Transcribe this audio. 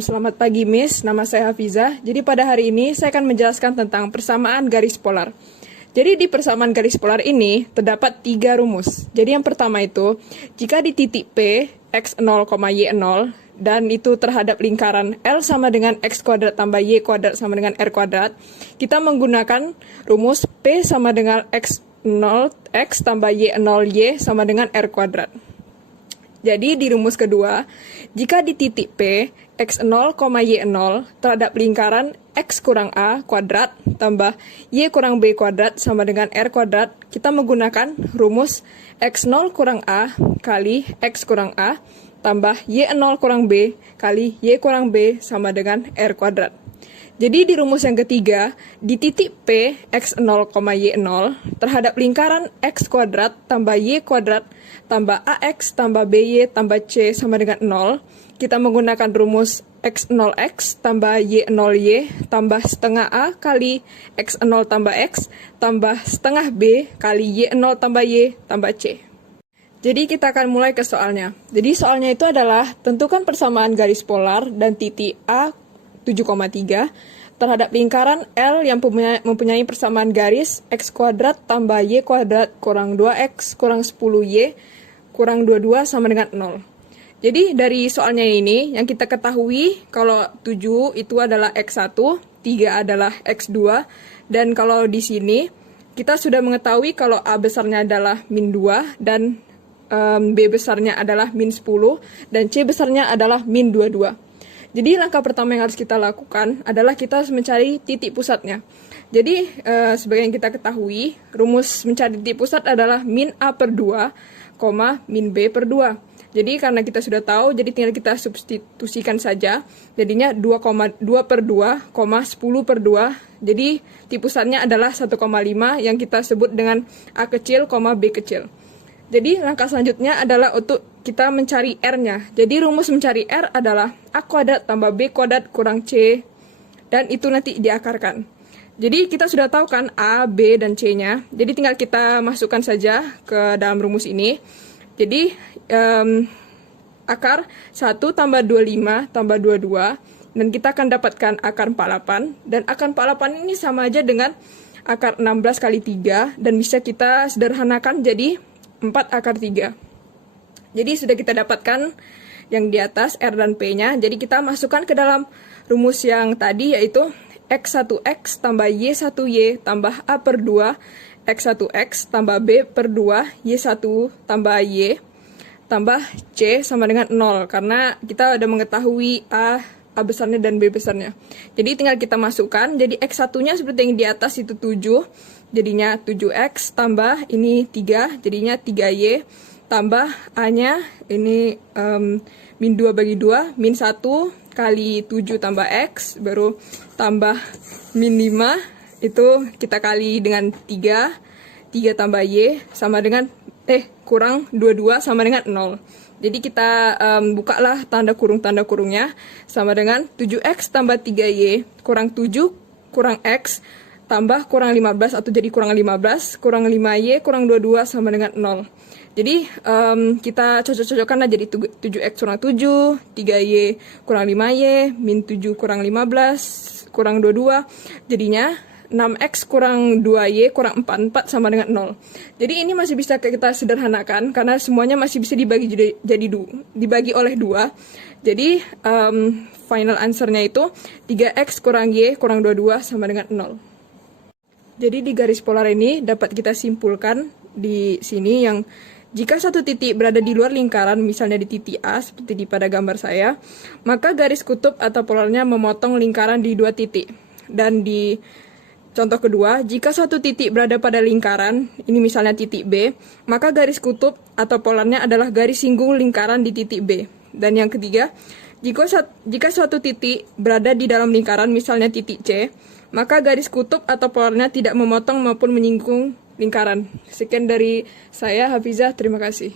Selamat pagi Miss, nama saya Hafizah. Jadi pada hari ini saya akan menjelaskan tentang persamaan garis polar. Jadi di persamaan garis polar ini terdapat 3 rumus. Jadi yang pertama itu, jika di titik P, x0, y0, dan itu terhadap lingkaran L sama dengan x kuadrat tambah y kuadrat sama dengan r kuadrat, kita menggunakan rumus P sama dengan x0, x tambah y0y sama dengan r kuadrat. Jadi di rumus kedua, jika di titik P, x0, y0 terhadap lingkaran x kurang a kuadrat tambah y kurang b kuadrat sama dengan r kuadrat, kita menggunakan rumus x0 kurang a kali x kurang a tambah y0 kurang b kali y kurang b sama dengan r kuadrat. Jadi di rumus yang ketiga, di titik P, x0, y0 terhadap lingkaran x kuadrat tambah y kuadrat tambah ax tambah by tambah c sama dengan 0, kita menggunakan rumus x0x tambah y0y tambah setengah a kali x0 tambah x tambah setengah b kali y0 tambah y tambah c. Jadi kita akan mulai ke soalnya. Jadi soalnya itu adalah tentukan persamaan garis polar dan titik A 7,3 terhadap lingkaran L yang mempunyai persamaan garis x kuadrat tambah y kuadrat kurang 2x kurang 10y kurang 22 sama dengan 0. Jadi dari soalnya ini yang kita ketahui kalau 7 itu adalah x1, 3 adalah x2, dan kalau di sini kita sudah mengetahui kalau A besarnya adalah min 2 dan B besarnya adalah min 10 dan C besarnya adalah min 22. Jadi langkah pertama yang harus kita lakukan adalah kita harus mencari titik pusatnya. Jadi sebagai yang kita ketahui, rumus mencari titik pusat adalah min A per 2, min B per 2. Jadi karena kita sudah tahu, jadi tinggal kita substitusikan saja. Jadinya 2,2 per 2, 10 per 2. Jadi titik pusatnya adalah 1,5 yang kita sebut dengan A kecil, B kecil. Jadi langkah selanjutnya adalah untuk kita mencari R-nya. Jadi rumus mencari R adalah A kuadrat tambah B kuadrat kurang C, dan itu nanti diakarkan. Jadi kita sudah tahu kan A, B, dan C-nya. Jadi tinggal kita masukkan saja ke dalam rumus ini. Jadi akar 1 tambah 25 tambah 22, dan kita akan dapatkan akar 48. Dan akar 48 ini sama aja dengan akar 16 kali 3, dan bisa kita sederhanakan jadi 4 akar 3. Jadi sudah kita dapatkan yang di atas R dan P-nya. Jadi kita masukkan ke dalam rumus yang tadi, yaitu X1X tambah Y1Y tambah A per 2 X1X tambah B per 2 Y1 tambah Y tambah C sama dengan 0. Karena kita sudah mengetahui A besarnya dan B besarnya. Jadi tinggal kita masukkan. Jadi X1-nya seperti yang di atas itu 7. Jadinya 7x tambah ini 3, jadinya 3y, tambah A-nya ini min 2 bagi 2, min 1 kali 7 tambah x, baru tambah min 5, itu kita kali dengan 3, 3 tambah y sama dengan, kurang 22 sama dengan 0. Jadi kita bukalah tanda kurungnya, sama dengan 7x tambah 3y kurang 7 kurang x, tambah kurang 15 atau jadi kurang 15, kurang 5y, kurang 22 sama dengan 0. Jadi kita cocok-cocokkan jadi 7x kurang 7, 3y kurang 5y, min 7 kurang 15, kurang 22, jadinya 6x kurang 2y kurang 4 sama dengan 0. Jadi ini masih bisa kita sederhanakan karena semuanya masih bisa dibagi dibagi oleh 2. Jadi final answernya itu 3x kurang y kurang 22 sama dengan 0. Jadi di garis polar ini dapat kita simpulkan di sini yang jika satu titik berada di luar lingkaran, misalnya di titik A seperti pada gambar saya, maka garis kutub atau polarnya memotong lingkaran di 2 titik. Dan di contoh kedua, jika suatu titik berada pada lingkaran, ini misalnya titik B, maka garis kutub atau polarnya adalah garis singgung lingkaran di titik B. Dan yang ketiga, jika suatu titik berada di dalam lingkaran, misalnya titik C, maka garis kutub atau polarnya tidak memotong maupun menyinggung lingkaran. Sekian dari saya, Hafizah. Terima kasih.